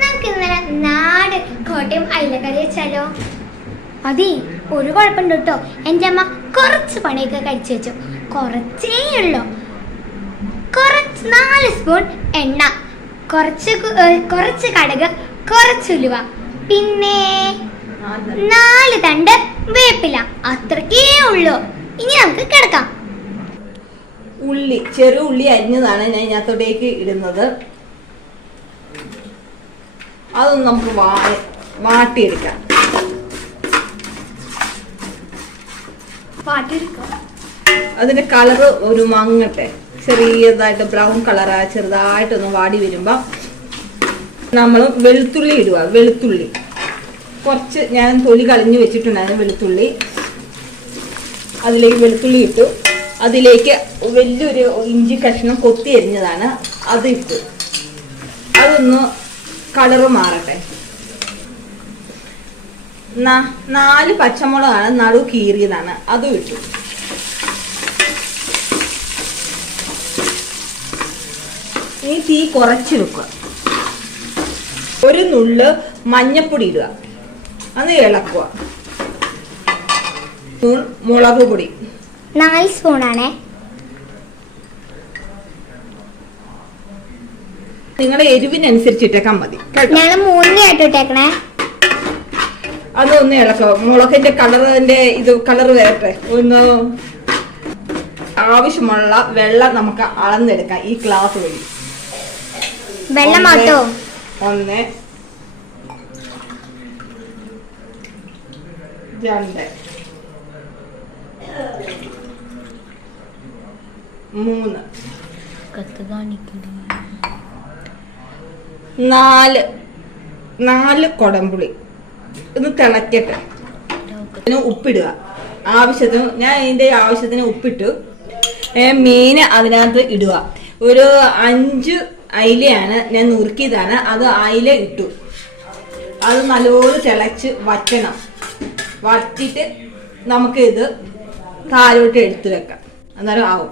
നമുക്ക് ഇന്നലെ നാടൻ കോട്ടയം അയിലക്കറി വെച്ചാലോ? അതെ, ഒരു കുഴപ്പമുണ്ട് കേട്ടോ. എൻ്റെ അമ്മ കുറച്ച് പണിയൊക്കെ കഴിച്ചു വെച്ചു. കുറച്ചേ ഉള്ളൂ. 4 സ്പൂൺ എണ്ണ, കുറച്ച് കടുക്, കുറച്ച് ഉലുവ, പിന്നെ 4 തണ്ട് വേപ്പില. അത്രക്കേ ഉള്ളൂ. ഇനി നമുക്ക് കിടക്കാം. ഉള്ളി, ചെറു ഉള്ളി അരിഞ്ഞതാണ് ഞാൻ ഇതിനകത്തോട്ടേക്ക് ഇടുന്നത്. അതൊന്ന് നമുക്ക് വാട്ടിയെടുക്കാം. അതിന്റെ കളറ് ഒരു മങ്ങട്ടെ, ചെറിയതായിട്ട് ബ്രൗൺ കളറാ. ചെറുതായിട്ടൊന്ന് വാടി വരുമ്പോ നമ്മൾ വെളുത്തുള്ളി ഇടുക. വെളുത്തുള്ളി കുറച്ച് ഞാൻ തൊലി കളഞ്ഞു വെച്ചിട്ടുണ്ടായിരുന്നു. വെളുത്തുള്ളി അതിലേക്ക് വെളുത്തുള്ളി ഇട്ടു. അതിലേക്ക് വലിയൊരു ഇഞ്ചി കഷ്ണം കൊത്തി അരിഞ്ഞതാണ്, അത് ഇട്ടു. അതൊന്ന് കളറ് മാറട്ടെ. 4 പച്ചമുളകാണ്, നടു കീറിയതാണ്, അതും ഇട്ടു. ഇനി തീ കുറച്ച് വെക്കുക. ഒരു നുള്ള് മഞ്ഞപ്പൊടി ഇടുക, അത് ഇളക്കുക. സ്പൂൺ മുളക് പൊടി, 4 സ്പൂണാണേ. നിങ്ങളുടെ എരിവിനനുസരിച്ച് ഇട്ടേക്കാൻ മതി. ഞങ്ങൾ 3 ആയിട്ട് ഇട്ടേക്കണേ. അതൊന്ന് ഇളക്കുക. മുളകിന്റെ കളറ് വരട്ടെ. ഒന്ന് ആവശ്യമുള്ള വെള്ളം നമുക്ക് അളന്നെടുക്കാം. ഈ ഗ്ലാസ് വഴി വെള്ളം മാറ്റോ? 1 2 3 4 കൊടംപുളി. ഒന്ന് തിളക്കട്ടെ. ഉപ്പിടുക ആവശ്യത്തിന്. ഞാൻ ഇതിന്റെ ആവശ്യത്തിന് ഉപ്പിട്ടു. മീന് അതിനകത്ത് ഇടുക. ഒരു 5 അയിലയാണ് ഞാൻ നുറുക്കിയതാണ്, അത് അയില ഇട്ടു. അത് നല്ലോണം തിളച്ച് വറ്റണം. വറ്റിട്ട് നമുക്ക് ഇത് താഴോട്ട് എടുത്തു വെക്കാം. അന്നേരം ആവും.